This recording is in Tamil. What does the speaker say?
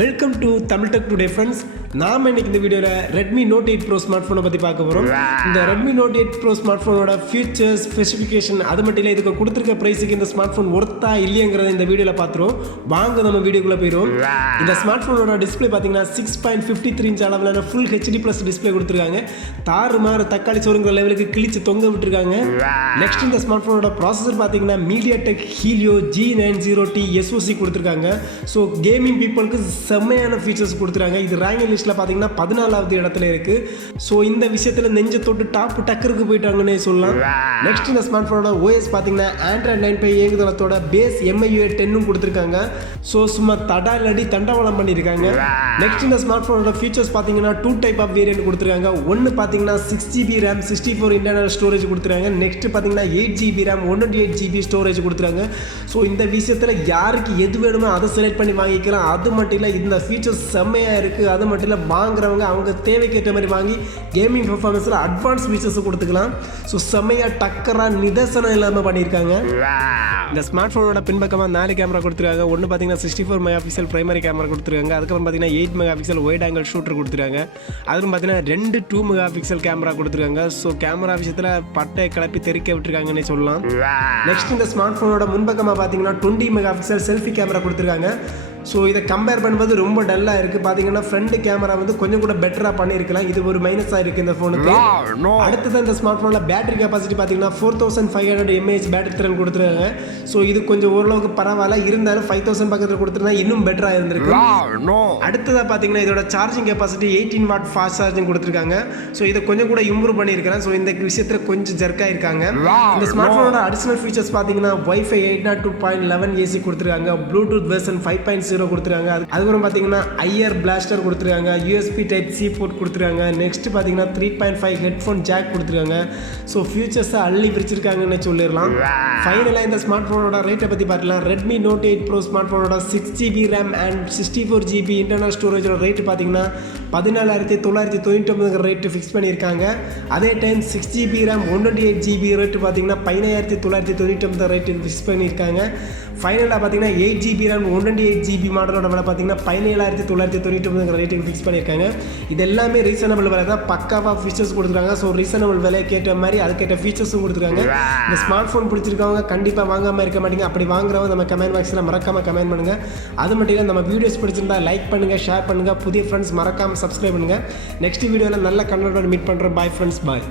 Welcome to Tamil tech today friends. நாம் இன்னைக்கு இந்த வீடியோவில் Redmi Note 8 Pro ஸ்மார்ட் ஃபோனை பற்றி பார்க்க போகிறோம். இந்த Redmi Note 8 Pro ஸ்மார்ட் ஃபோனோட ஃபீச்சர்ஸ், ஸ்பெசிஃபிகேஷன், அது மட்டும் இல்லை இதுக்கு கொடுத்துருக்க ப்ரைஸுக்கு இந்த ஸ்மார்ட் ஃபோன் ஒர்த்தா இல்லையங்கிறத இந்த வீடியோவில் பார்த்துருவோம். வாங்க நம்ம வீடியோக்குள்ளே போயிடுவோம். இந்த ஸ்மார்ட் ஃபோனோட டிஸ்பிளே பார்த்தீங்கன்னா 6.53 இன்ச் அளவிலான ஃபுல் HD ப்ளஸ் டிஸ்பிளே கொடுத்துருக்காங்க. தாறு மாறு தக்காளி சோறுங்கிற லெவலுக்கு கிழிச்சு தொங்க விட்டுருக்காங்க. நெக்ஸ்ட் இந்த ஸ்மார்ட் ஃபோனோட ப்ராசஸர் பார்த்தீங்கன்னா MediaTek Helio G90T SoC கொடுத்துருக்காங்க. ஸோ கேமிங் பீப்புளுக்கு செம்மையான ஃபீச்சர்ஸ் கொடுத்துருக்காங்க. இது ரேங்கிங் லிஸ்ட்டில் பார்த்தீங்கன்னா 14வது இடத்துல இருக்குது. ஸோ இந்த விஷயத்தில் நெஞ்ச தொட்டு டாப் டக்கருக்கு போயிட்டாங்கன்னே சொல்லலாம். நெக்ஸ்ட் இந்த ஸ்மார்ட் ஃபோனோட OS பார்த்தீங்கன்னா Android 9 இயங்குதளத்தோட பேஸ் MIUI 10 கொடுத்துருக்காங்க. ஸோ சும்மா தடாலடி தண்டவாளம் பண்ணியிருக்காங்க. நெக்ஸ்ட் இந்த ஸ்மார்ட் ஃபோனோட ஃபீச்சர்ஸ் பார்த்தீங்கன்னா 2 டைப் ஆஃப் வேரியன்ட் கொடுத்துருக்காங்க. ஒன்று பார்த்தீங்கன்னா 6GB RAM 64 இன்டர்னல் ஸ்டோரேஜ் கொடுத்துருக்காங்க. நெக்ஸ்ட் பார்த்தீங்கன்னா 8GB RAM 128GB ஸ்டோரேஜ் கொடுத்துருக்காங்க. ஸோ இந்த விஷயத்தில் யாருக்கு எது வேணுமோ அதை செலக்ட் பண்ணி வாங்கிக்கலாம். அது மட்டும் இல்லை, இந்த ஃபீச்சர்ஸ் செம்மையாக இருக்குது. அது மட்டும் இல்லை, வாங்குறவங்க அவங்க தேவைக்கேற்ற மாதிரி வாங்கி கேமிங் பெர்ஃபார்மன்ஸில் அட்வான்ஸ் ஃபீச்சர்ஸ் கொடுத்துக்கலாம். ஸோ செம்மையாக டக்கராக நிதர்சனம் இல்லாமல் பண்ணியிருக்காங்க. இந்த ஸ்மார்ட் ஃபோனோட பின்பக்கமாக 4 கேமரா கொடுத்துருக்காங்க. ஒன்று பார்த்தீங்கன்னா 64 மெகாபிக்சல் பிரைமரி கேமரா கொடுத்துருக்காங்க. அதுக்கப்புறம் பார்த்தீங்கன்னா 8 மெகாபிக்சல் ஒயிட் ஆங்கிள் ஷூட்டர் கொடுத்துருக்காங்க. அதுவும் பார்த்தீங்கன்னா 2 மெகாபிக்சல் கேமரா கொடுத்துருக்காங்க. ஸோ கேமரா விஷயத்தில் பட்டை கிளப்பி தெறிக்க விட்டுருக்காங்கன்னு சொல்லலாம். நெக்ஸ்ட் இந்த ஸ்மார்ட் ஃபோனோட முன்பக்கமாக பார்த்தீங்கன்னா 20 மெகாபிக்சல் செல்ஃபி கேமரா கொடுத்துருக்காங்க. ஸோ இதை கம்பேர் பண்ணும்போது ரொம்ப டல்லாக இருக்குது. பார்த்தீங்கன்னா ஃப்ரண்ட் கேமரா வந்து கொஞ்சம் கூட பெட்டராக பண்ணியிருக்கலாம். இது ஒரு மைனஸாக இருக்குது இந்த ஃபோனுக்கு. அடுத்தது இந்த ஸ்மார்ட் ஃபோனில் பேட்டரி கெப்பாசிட்டி பார்த்தீங்கன்னா 4500 mAh பேட்டரி திறன் கொடுத்துருக்காங்க. ஸோ இது கொஞ்சம் ஓரளவுக்கு பரவாயில்ல. இருந்தாலும் 5000 பக்கத்தில் கொடுத்துருந்தா இன்னும் பெட்டராக இருந்திருக்கு. அடுத்ததாக பார்த்தீங்கன்னா இதோட charging capacity 18 watt fast charging கொடுத்துருக்காங்க. ஸோ இதை கொஞ்சம் கூட இம்ப்ரூவ் பண்ணியிருக்கிறேன். ஸோ இந்த விஷயத்தில் கொஞ்சம் ஜர்க்காக இருக்காங்க. இந்த ஸ்மார்ட் ஃபோனோட அடிஷனல் ஃபீச்சர்ஸ் பார்த்தீங்கன்னா Wi-Fi 802.11 AC கொடுத்துருக்காங்க. ப்ளூடூத் வெர்ஷன் 5.0 கொடுத்துருக்காங்க. அதுக்கப்புறம் பார்த்தீங்கன்னா ஐஆர் பிளாஸ்டர் கொடுத்துருக்காங்க. USB டைப் C போர்ட் கொடுத்துருக்காங்க. நெக்ஸ்ட் பார்த்தீங்கன்னா 3.5 ஹெட்ஃபோன் ஜாக் கொடுத்துருக்காங்க. ஸோ ஃபியூச்சர்ஸை அள்ளி பிரிச்சிருக்காங்கன்னு சொல்லிடலாம். ஃபைனலாக இந்த ஸ்மார்ட் ஃபோனோட ரேட்டை பற்றி பார்க்கலாம். Redmi Note 8 Pro ஸ்மார்ட் ஃபோனோட 6GB RAM and 64GB internal ஸ்டோரேஜோட ரேட்டு பார்த்தீங்கன்னா 14999 ரேட்டு ஃபிக்ஸ் பண்ணியிருக்காங்க. அதே time 6GB RAM 128GB rate பார்த்தீங்கன்னா 15999 ரேட்டு ஃபிக்ஸ் பண்ணியிருக்காங்க. ஃபைனலாக பார்த்தீங்கன்னா 8GB RAM 128GB மாடலோட விலை பார்த்தீங்கன்னா 17999 ரேட்டுக்கு ஃபிக்ஸ் பண்ணியிருக்காங்க. இது எல்லாமே ரீசனபிள் விலை தான். பக்காவாக ஃபீச்சர்ஸ் கொடுத்துருக்காங்க. ஸோ ரீசனபிள் விலையை கேட்ட மாதிரி அதுக்கேற்ற ஃபீச்சர்ஸும் கொடுத்துருக்காங்க. இந்த ஸ்மார்ட் ஃபோன் பிடிச்சிருக்கவங்க கண்டிப்பாக வாங்காமல் இருக்க மாட்டீங்க. அப்படி வாங்குறவங்க நம்ம கமெண்ட் பாக்ஸில் மறக்காமல் கமெண்ட் பண்ணுங்கள். அது மட்டும் இல்லை, நம்ம வீடியோஸ் பிடிச்சிருந்தா லைக் பண்ணுங்கள், ஷேர் பண்ணுங்கள். புதிய ஃப்ரெண்ட்ஸ் மறக்காமல் சப்ஸ்கிரைப் பண்ணுங்கள். நெக்ஸ்ட் வீடியோவில் நல்ல கண்டென்ட்டோட மீட் பண்ணுறோம். பாய் ஃப்ரெண்ட்ஸ், பாய்.